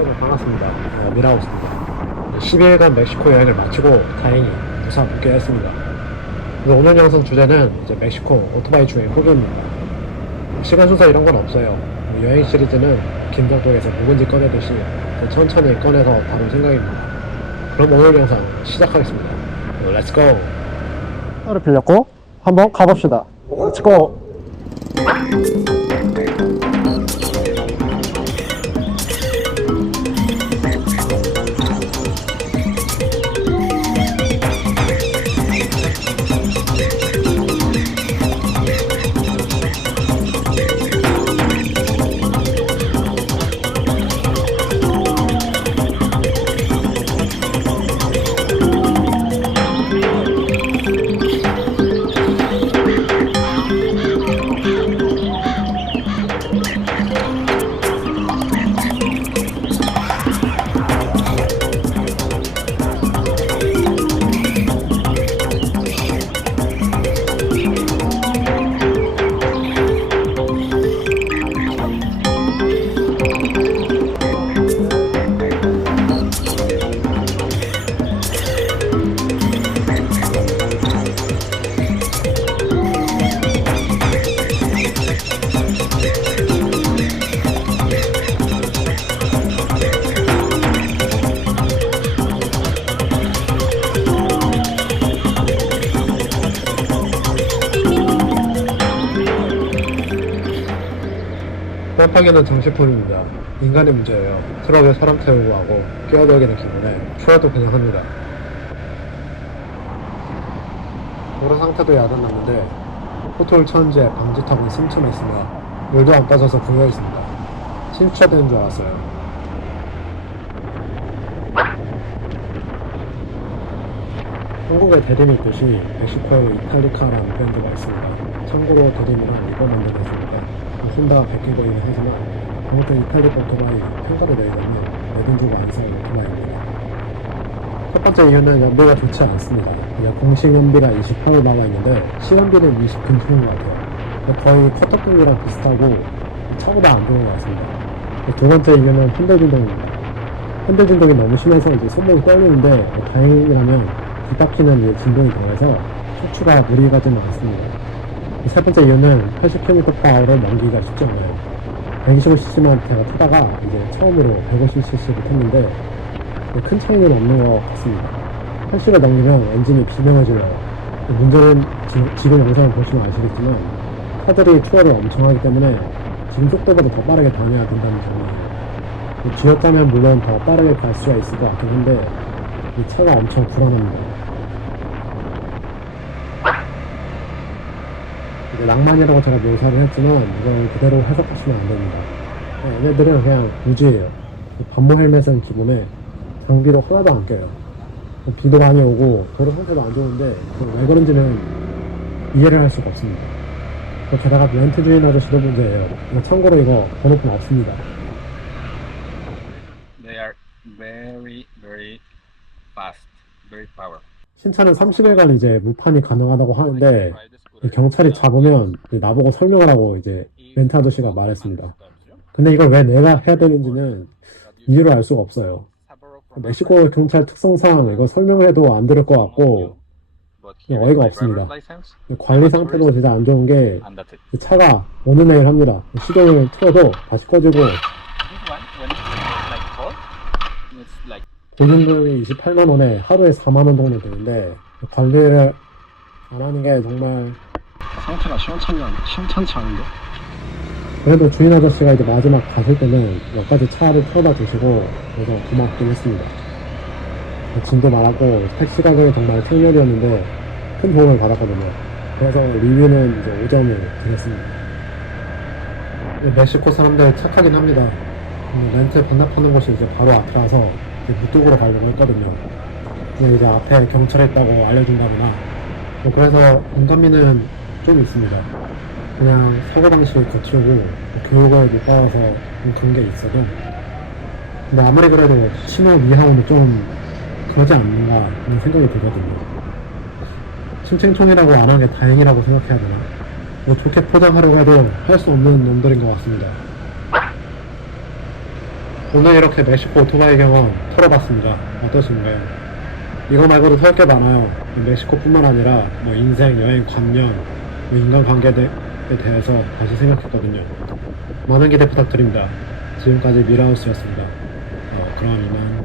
여러분 반갑습니다. 어, 미라우스입니다. 12일간 멕시코 여행을 마치고 다행히 무사 복귀했습니다. 오늘 영상 주제는 이제 멕시코 오토바이 주행 후기입니다. 시간 순서 이런 건 없어요. 뭐 여행 시리즈는 김정동에서 묵은지 꺼내듯이 더 천천히 꺼내서 다룰 생각입니다. 그럼 오늘 영상 시작하겠습니다. 렛츠고! 차를 빌렸고 한번 가봅시다. 렛츠고! 깜빡이는 장식품입니다. 인간의 문제예요. 트럭에 사람 태우고 하고 끼어들기는 기분에 추워도 그냥 합니다. 도로 상태도 야단났는데 포토를 천지에 방지턱은 슴슴했으며 물도 안 빠져서 고요했습니다. 신주차되는 줄 알았어요. 한국에 대림이 있듯이 멕시코에 이탈리카라는 브랜드가 있습니다. 참고로 대림이란 만드는 회 베낀 거이긴 하지만 아무튼 이탈리 오토바이 평가를 내려면 내돈 주고 안 사는 오토바이입니다. 첫 번째 이유는 연비가 좋지 않습니다. 공식 연비가 28을 나와 있는데 시간비는 20 근처인 것 같아요. 거의 커터급이랑 비슷하고 차고가 안 좋은 것 같습니다. 두 번째 이유는 핸들 진동입니다. 핸들 진동이 너무 심해서 이제 손목이 떨리는데 다행이라면 뒷바퀴는 진동이 덜해서 척추가 무리 가지는 않습니다. 세 번째 이유는 80km 파워를 넘기기가 쉽지 않아요. 125cc만 제가 타다가 이제 처음으로 150cc를 탔는데 큰 차이는 없는 것 같습니다. 80을 넘기면 엔진이 비명해질러요. 문제는 지, 금 영상을 보시면 아시겠지만 차들이 추월을 엄청 하기 때문에 지금 속도보다 더 빠르게 다녀야 된다는 점이에요. 쥐었다면 물론 더 빠르게 갈 수가 있을 것 같긴 한데 이 차가 엄청 불안합니다. 이제 낭만이라고 제가 묘사를 했지만 이건 그대로 해석하시면 안 됩니다. 네, 얘네들은 그냥 무지예요. 반모 헬멧은 기본에 장비도 하나도 안 껴요. 비도 많이 오고 도로 상태도 안 좋은데 그왜 그런지는 이해를 할 수가 없습니다. 게다가 렌트 주인 아저씨도 문제예요. 참고로 이거 번호판 없습니다. They are very, very fast, very power. 신차는 30일간 이제 무판이 가능하다고 하는데 이 경찰이 잡으면 나보고 설명을 하고 이제 렌트 아저씨가 말했습니다. 근데 이걸 왜 내가 해야 되는지는 이유를 알 수가 없어요. 멕시코 경찰 특성상 이거 설명을 해도 안 들을 것 같고 어이가 없습니다. 관리 상태도 진짜 안 좋은 게 차가 어느 내일 합니다. 시동을 틀어도 다시 꺼지고 보증금이 28만 원에 하루에 4만 원 정도 되는데 관리를 안 하는 게 정말 상태가 시원찮지, 않, 시원찮지 않은데? 그래도 주인 아저씨가 이제 마지막 가실 때는 몇 가지 차를 태워다 주시고 그래서 고맙긴 했습니다. 짐도 많았고 택시 가격이 정말 생렬이었는데 큰 도움을 받았거든요. 그래서 리뷰는 이제 5점을 드렸습니다. 멕시코 사람들 착하긴 합니다. 음, 렌트 반납하는 곳이 이제 바로 앞이라서 무뚝으로 가려고 했거든요. 근데 이제 앞에 경찰이 있다고 알려준다거나. 뭐 그래서 공감미는 좀 있습니다. 그냥 사고방식을 거치고 교육을 못 받아서 좀 그런 게 있어도. 근데 아무리 그래도 친호 미하오는 좀 그러지 않는가 하는 생각이 들거든요. 침칭총이라고 안 하는 게 다행이라고 생각해야 되나? 뭐 좋게 포장하려고 해도 할 수 없는 놈들인 것 같습니다 오늘 이렇게 멕시코 오토바이 경험 털어봤습니다. 어떠신가요? 이거 말고도 털 게 많아요. 멕시코뿐만 아니라 뭐 인생, 여행, 관념, 뭐 인간관계에 대해서 다시 생각했거든요. 많은 기대 부탁드립니다. 지금까지 미라우스였습니다. 어, 그럼 이만